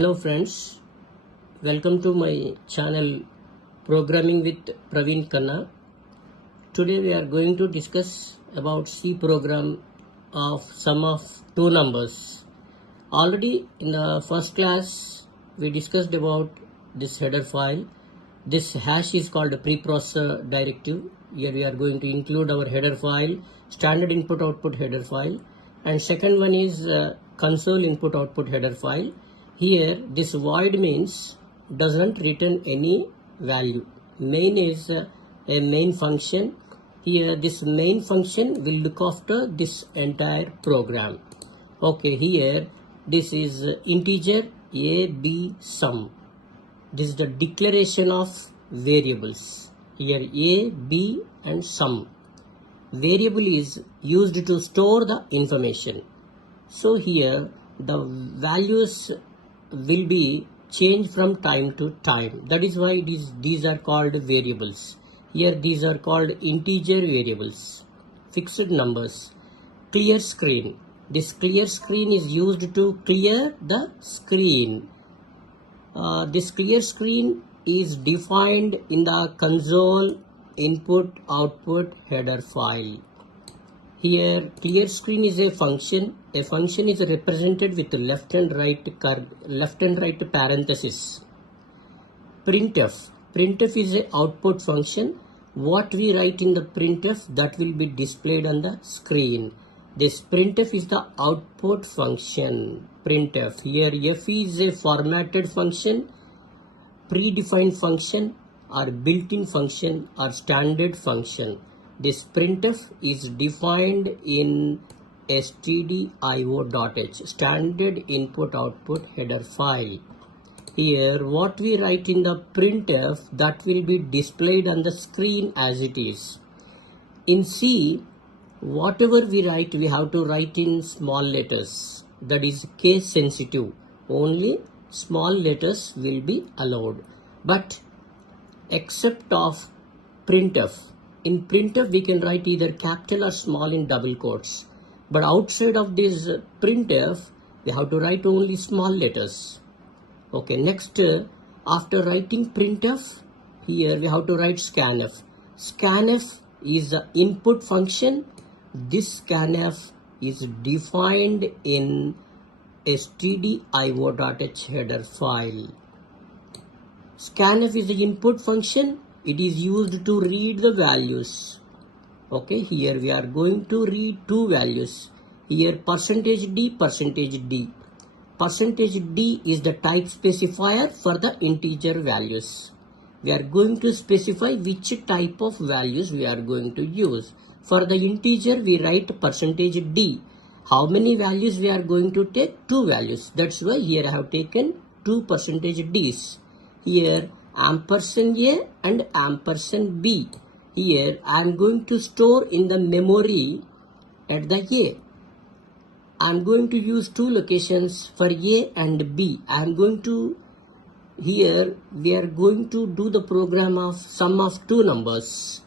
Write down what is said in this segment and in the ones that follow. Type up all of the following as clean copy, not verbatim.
Hello friends, welcome to my channel Programming with Praveen Khanna. Today we are going to discuss about C program of sum of two numbers. Already in the first class we discussed about this header file. This hash is called a preprocessor directive. Here we are going to include our header file, standard input output header file, and second one is console input output header file. Here this void means doesn't return any value. Main is a main function. Here this main function will look after this entire program. Okay, here this is integer a, b, sum. This is the declaration of variables. Here a, b and sum. Variable is used to store the information. So here the values will be changed from time to time. That is why these are called variables. Here these are called integer variables. Fixed numbers. Clear screen. This clear screen is used to clear the screen. This clear screen is defined in the console input output header file. Here clear screen is a function. A function is represented with left and right parenthesis. Printf. Printf is a output function. What we write in the printf, that will be displayed on the screen. This printf is the output function. Printf. Here f is a formatted function, predefined function, or built-in function, or standard function. This printf is defined in stdio.h, standard input output header file. Here what we write in the printf, that will be displayed on the screen as it is. In C, whatever we write, we have to write in small letters. That is case sensitive. Only small letters will be allowed. But except of printf, in printf we can write either capital or small in double quotes. But outside of this printf, we have to write only small letters. Okay, next, after writing printf, here we have to write scanf. Scanf is the input function. This scanf is defined in stdio.h header file. Scanf is the input function. It is used to read the values. Okay, here we are going to read two values. Here %d, %d. %d is the type specifier for the integer values. We are going to specify which type of values we are going to use. For the integer we write %d. How many values we are going to take? Two values. That's why here I have taken two %ds. Here ampersand a and ampersand b. Here I am going to store in the memory at the a. I am going to use two locations for a and b. I am going to, here we are going to do the program of sum of two numbers,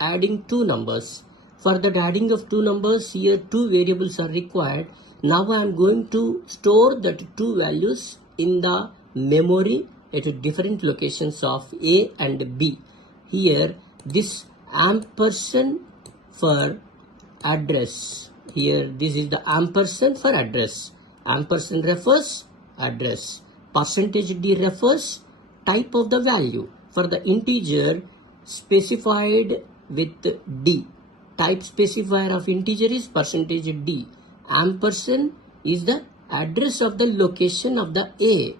adding two numbers. For that adding of two numbers, here two variables are required. Now I am going to store that two values in the memory at different locations of a and b. Here this ampersand for address. Here this is the ampersand for address. Ampersand refers address. %d refers type of the value. For the integer specified with d. Type specifier of integer is %d. Ampersand is the address of the location of the a.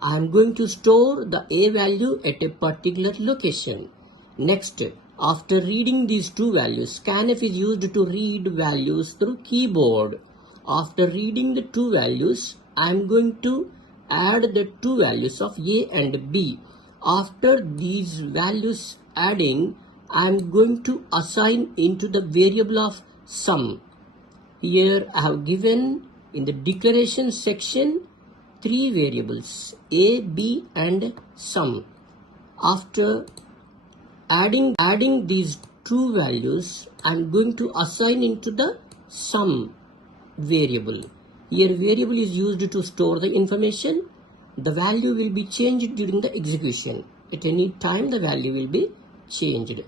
I am going to store the a value at a particular location. Next, after reading these two values, scanf is used to read values through keyboard. After reading the two values, I am going to add the two values of a and b. After these values adding, I am going to assign into the variable of sum. Here I have given in the declaration section three variables, a, b and sum. After adding these two values, I am going to assign into the sum variable. Here variable is used to store the information. the value will be changed during the execution. At any time the value will be changed.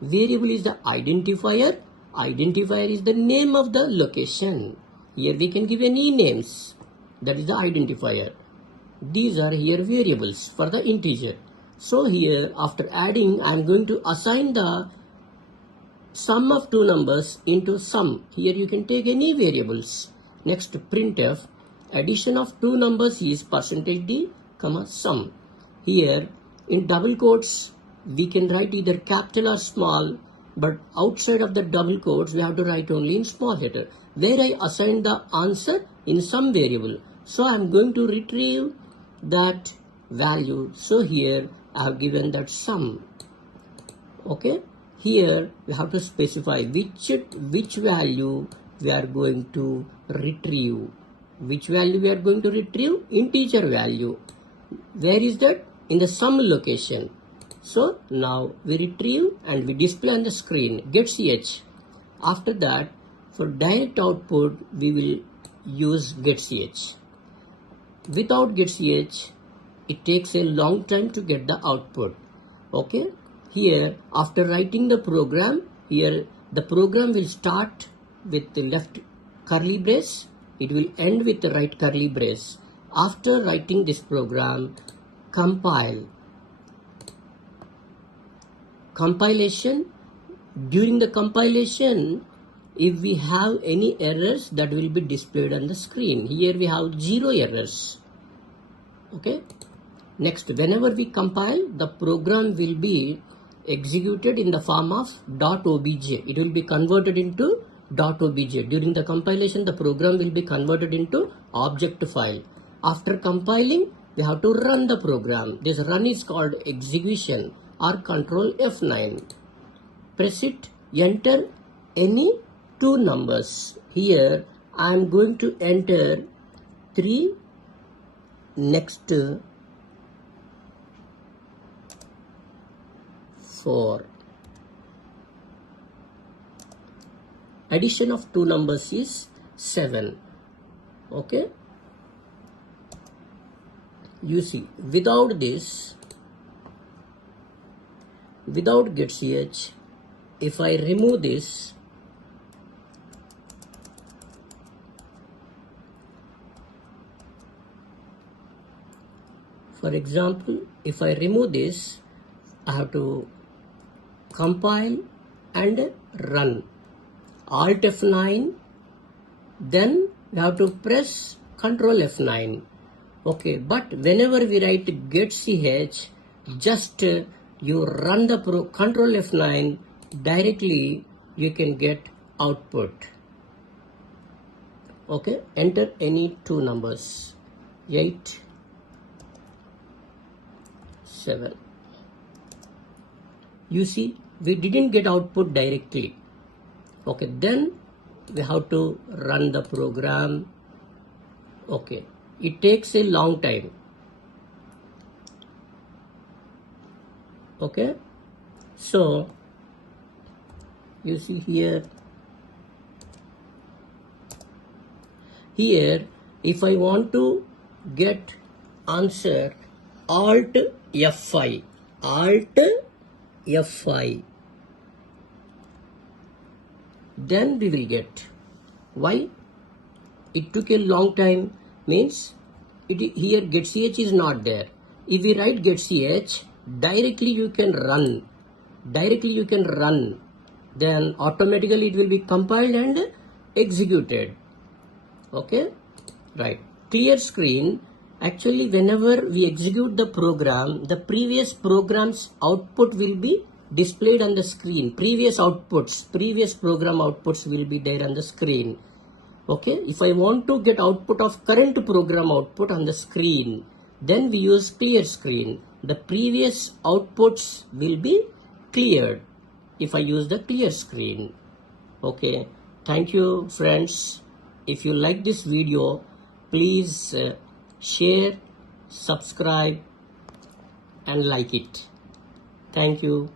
Variable is the identifier. Identifier is the name of the location. Here we can give any names. That is the identifier. These are here variables for the integer. So here after adding, I am going to assign the sum of two numbers into sum. Here you can take any variables. Next, printf, addition of two numbers is %d, sum. Here in double quotes we can write either capital or small, but outside of the double quotes we have to write only in small letter. Where I assign the answer in some variable. So I am going to retrieve that value. So here I have given that sum. Okay. Here we have to specify which value we are going to retrieve. Which value we are going to retrieve? Integer value. Where is that? In the sum location. So now we retrieve and we display on the screen getch. After that, for direct output we will use getch. Without getch, it takes a long time to get the output. Okay. Here after writing the program, here the program will start with the left curly brace. It will end with the right curly brace. After writing this program, compile. Compilation. During the compilation, if we have any errors, that will be displayed on the screen. Here we have 0 errors. Okay. Next, whenever we compile, the program will be executed in the form of .obj. It will be converted into .obj. During the compilation, the program will be converted into object file. After compiling, we have to run the program. This run is called execution or control F9. Press it, enter any two numbers. Here I am going to enter 3, next 4. Addition of two numbers is 7. Okay. You see, without this, without getch, if I remove this, for example, if I remove this, I have to compile and run. Alt F9, then we have to press Control F9. Okay, but whenever we write getch, just you run the Control F9, directly you can get output. Okay, enter any two numbers, 8, 7. You see, we didn't get output directly. Okay, then we have to run the program. Okay, it takes a long time. Okay, so you see here if I want to get answer, Alt F5, then we will get. Why? It took a long time, means here getch is not there. If we write getch, directly you can run. Then automatically it will be compiled and executed. Okay, right. Clear screen. Actually, whenever we execute the program, the previous program's output will be displayed on the screen. Previous program outputs will be there on the screen. Okay, if I want to get output of current program output on the screen, then we use clear screen. The previous outputs will be cleared if I use the clear screen. Okay, thank you friends. If you like this video, please share, subscribe and like it. Thank you.